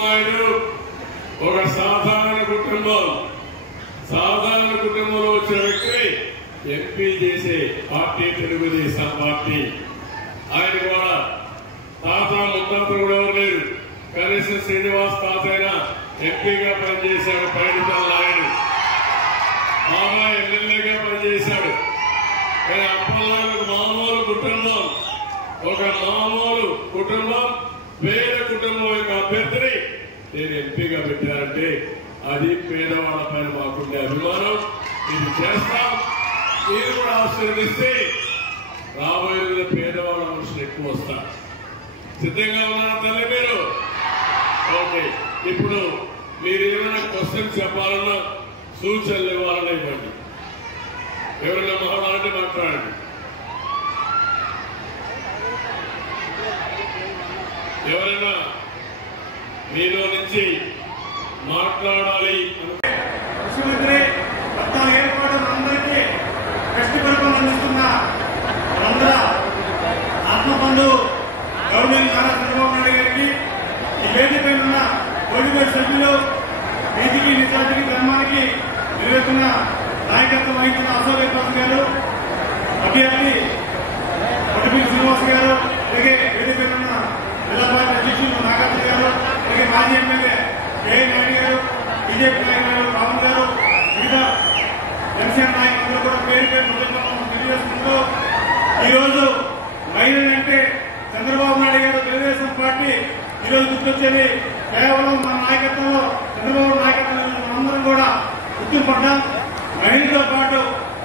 ఒక సాధారణ కుటుంబంలో వచ్చిన వ్యక్తి ఎంపీ చేసే పార్టీ తెలుగుదేశం పార్టీ. ఆయన కూడా తాత ముత్తాతలు కూడా ఎవరు లేరు. కనీసం శ్రీనివాస్ తాతైనా ఎంపీగా పనిచేశాడు. పైడితల నాయుడు బాబా ఎమ్మెల్యేగా పనిచేశాడు. కానీ అప్పట్లో ఒక మామూలు కుటుంబం వేరే కుటుంబం యొక్క అభ్యర్థిని నేను ఎంపీగా పెట్టారంటే అది పేదవాళ్ల పైన మాకుండే అభిమానం. ఇది చేస్తాం. మీరు కూడా ఆశీర్వదిస్తే రాబోయే రోజుల్లో పేదవాళ్ళ మనుషులు ఎక్కువ వస్తారు. సిద్ధంగా ఉన్నారా తల్లి మీరు? ఓకే. ఇప్పుడు మీరు ఏమైనా క్వశ్చన్ చెప్పాలన్నా సూచనలు ఇవ్వాలన్నా ఇవ్వండి. ఎవరైనా మాట్లాడంటే మాట్లాడండి. ఎవరైనా మీలో నుంచి మాట్లాడాలి. ముఖ్యమంత్రి 14 ఏర్పాటు అందరికీ కష్టపడకం అందిస్తున్న మనందర ఆత్మబంధు గవర్నమెంట్ నారా చంద్రబాబు నాయుడు గారికి ఈ వేదికపై ఉన్న కోడిపేట సభ్యులు నీతికి నిజానికి ధర్మానికి నిలుస్తున్న నాయకత్వం వహించిన అశోక్ గారు, అభ్యర్థి కొట్టపల్లి శ్రీనివాస్ గారు, అలాగే వేదికపై ఉన్న జిల్లా పార్టీ అధ్యక్షులు నాగార్జున గారు, అలాగే మాజీ ఎమ్మెల్యే కేఏ నాయుడు గారు, బీజేపీ నాయకులు రాహుల్ గారు, వివిధ జనసేన నాయకులు కూడా పేరు తెలియజేసుకుంటూ ఈరోజు మహిళలు అంటే చంద్రబాబు నాయుడు గారు తెలుగుదేశం పార్టీ ఈరోజు గుర్తొచ్చేది కేవలం మన నాయకత్వంలో చంద్రబాబు నాయకత్వంలో మనందరం కూడా గుర్తుపడ్డాం. మహిళతో పాటు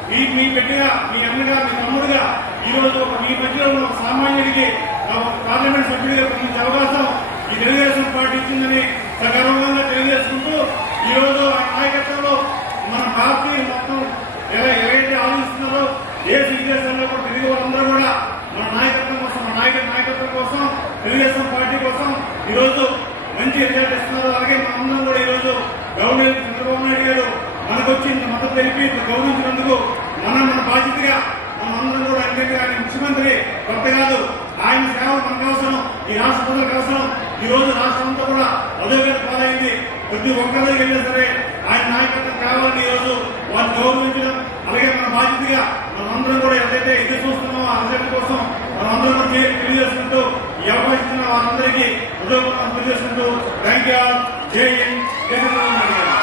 మీ బిడ్డగా, మీ అన్నగా, మీ తమ్ముడుగా ఈరోజు మీ మధ్యలో ఉన్న ఒక సామాన్యుడికి పార్లమెంట్ సభ్యుడిగా పొందించే అవకాశం ఈ తెలుగుదేశం పార్టీ ఇచ్చిందని సగర్వంగా తెలియజేసుకుంటూ ఈరోజు ఆ నాయకత్వంలో మన పార్టీని మొత్తం ఎవరైతే ఆలోచిస్తున్నారో దేశ విదేశాల్లో కూడా తిరిగి వాళ్ళందరూ కూడా మన నాయకత్వం కోసం, మన నాయకత్వం కోసం, తెలుగుదేశం పార్టీ కోసం ఈరోజు మంచి రిజల్ట్ ఇస్తున్నారు. అలాగే మనందరం కూడా ఈరోజు గవర్నర్ చంద్రబాబు నాయుడు గారు మనకు వచ్చి మద్దతు తెలిపి గౌరవించినందుకు మన బాధ్యతగా మనందరం కూడా ఎందుకంటే ఆయన ముఖ్యమంత్రి కొత్త కాదు, ఆయన సేవ మనకు అవసరం, ఈ రాష్ట్ర ప్రజలకు అవసరం. ఈ రోజు రాష్ట్రం అంతా కూడా అధోగతి పాలైంది. ప్రతి ఒక్కరికి వెళ్ళినా సరే ఆయన నాయకత్వం కావాలని ఈ రోజు వారిని గౌరవించడం, అలాగే మన బాధ్యతగా మనందరం కూడా ఏదైతే ఎదురు చూస్తున్నామో ఆ రిజల్ట్ కోసం మనందరం కూడా తెలియజేసుకుంటూ ఈ అవకాశం వారందరికీ హృదయపూర్వకంగా తెలియజేసుకుంటూ థ్యాంక్ యూ. జై హింద్. జై చంద్రబాబు నాయుడు గారు.